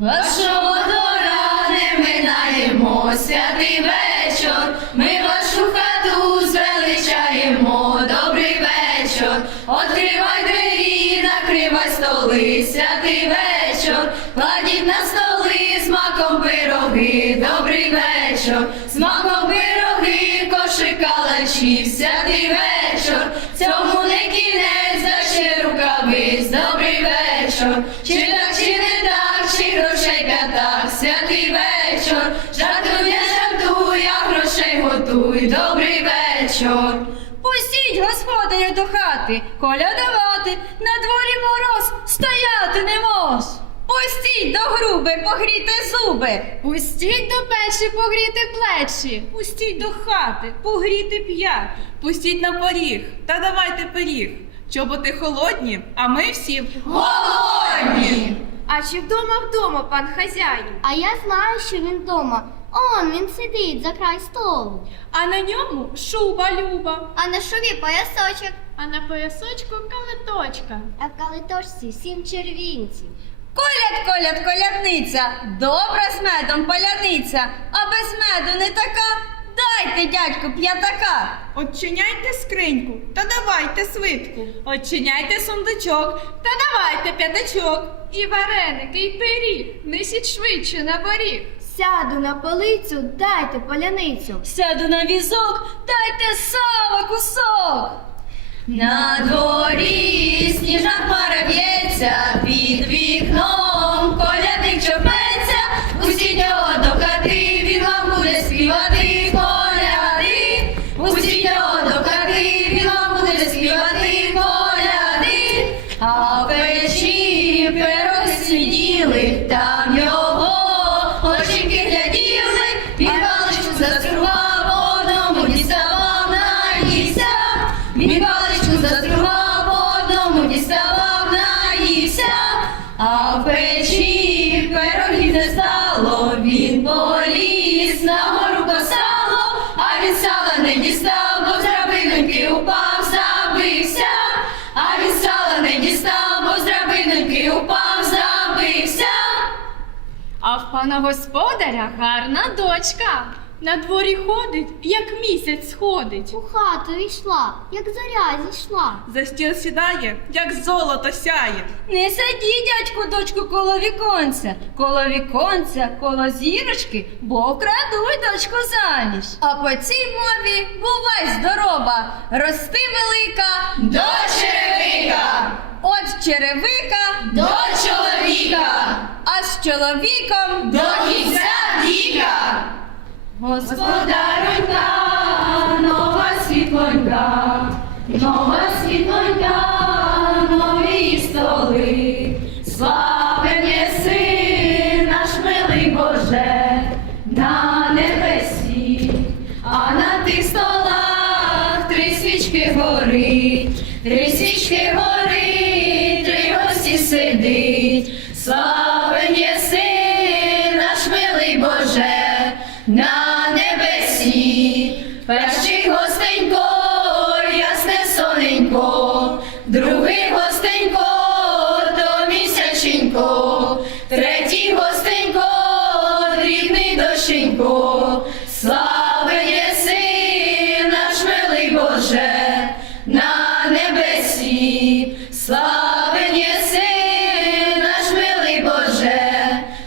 Вашого двора не минаємо святий вечір. Ми вашу хату звеличаємо. Добрий вечір. Откривай двері, накривай столи, святий вечір. Добрий вечір. Пустіть господаря до хати, колядувати, на дворі мороз, стояти не мож. Пустіть до груби, погріти зуби. Пустіть до печі погріти плечі. Пустіть до хати, погріти п'яти. Пустіть на поріг та давайте пиріг. Чоботи холодні, а ми всі Голодні! А чи вдома вдома, пан хазяїн? А я знаю, що він вдома. Он він сидить за край столу. А на ньому шуба люба. А на шові поясочок, А на поясочку калиточка. а в калитошці сім червінців. Коляд, коляд, колядниця, добра з медом паляниця, а без меду не така. Дайте, дядьку, п'ятака. Отчиняйте скриньку та давайте свитку. Очиняйте сундучок та давайте п'ятачок. І вареники, і пиріг. Несіть швидше на поріг. Сяду на полицю, дайте поляницю. Сяду на візок, дайте сава кусок. На дворі сніжна пара б'ється, під одному наївся, а в печі пирогів не стало, він поліз на гору по сало, а він сала не дістав, бо з драбиноньки упав, забився, а він сала не дістав, бо з драбиноньки упав, забився. А в пана господаря гарна дочка. На дворі ходить, як місяць сходить. У хату війшла, як зоря зійшла. За стіл сідає, як золото сяє. Не сидіть, дядьку, дочку, коло віконця, коло віконця, коло зірочки, бо вкрадуть дочку заміж. А по цій мові бувай здорова, рости велика, До черевика, от черевика, до чоловіка, а з чоловіком до кінця віка. Господаронька, нова світлонька, нова світлонька, нові столи. Славен єси, наш милий Боже, на небесі, а на тих столах три свічки горить, три свічки горить, три гості сидить. Дрібний слави єси, наш милий Боже, на небесі, слави єси, наш милий Боже,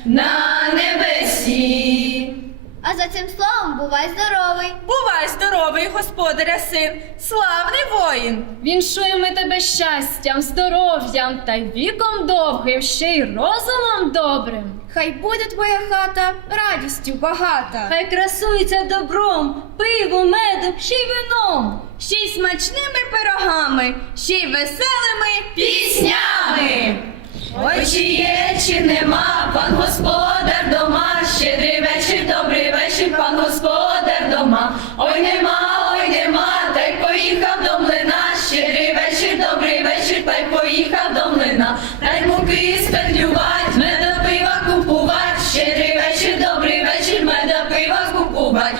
на небесі. А за цим словом бувай здоровий. бувай здоровий, господаря син, славний воїн. Віншуємо тебе щастям, здоров'ям та й віком довгим, ще й розумом добрим. Хай буде твоя хата радістю багата. Хай красується добром, пивом, медом, ще й вином, ще й смачними пирогами, ще й веселими піснями. Ой, чи є, чи нема, пан господар дома, щедрий вечір, добрий вечір, пан господар дома. Ой, нема, ой, нема, та й поїхав до млина, щедрий вечір, добрий вечір, та й поїхав до млина, та й муки спетлювать, меда пива купувать, щедрий вечір, добрий вечір, меда пива купувать,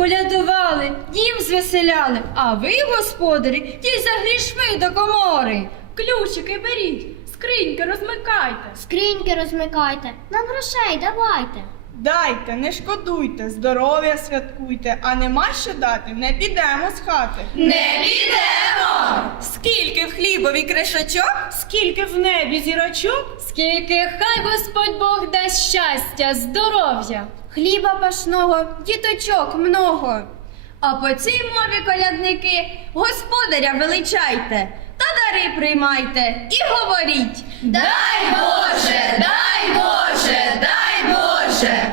колядували, дім звеселяли, а ви, господарі, ті за грішми до комори. Ключики беріть, скриньки розмикайте. Скриньки розмикайте, нам грошей давайте. Дайте, не шкодуйте, здоров'я святкуйте, а нема що дати, не підемо з хати. Не підемо! Скільки в хлібові кришачок, скільки в небі зірочок, Скільки хай Господь Бог дасть щастя, здоров'я. Хліба пашного, діточок много. А по цій мові колядники господаря величайте та дари приймайте і говоріть. Дай Боже, дай Боже, дай Боже!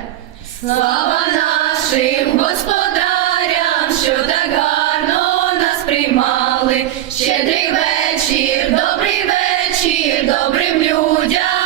Слава нашим господарям, що так гарно нас приймали. Щедрий вечір, добрий вечір, добрим людям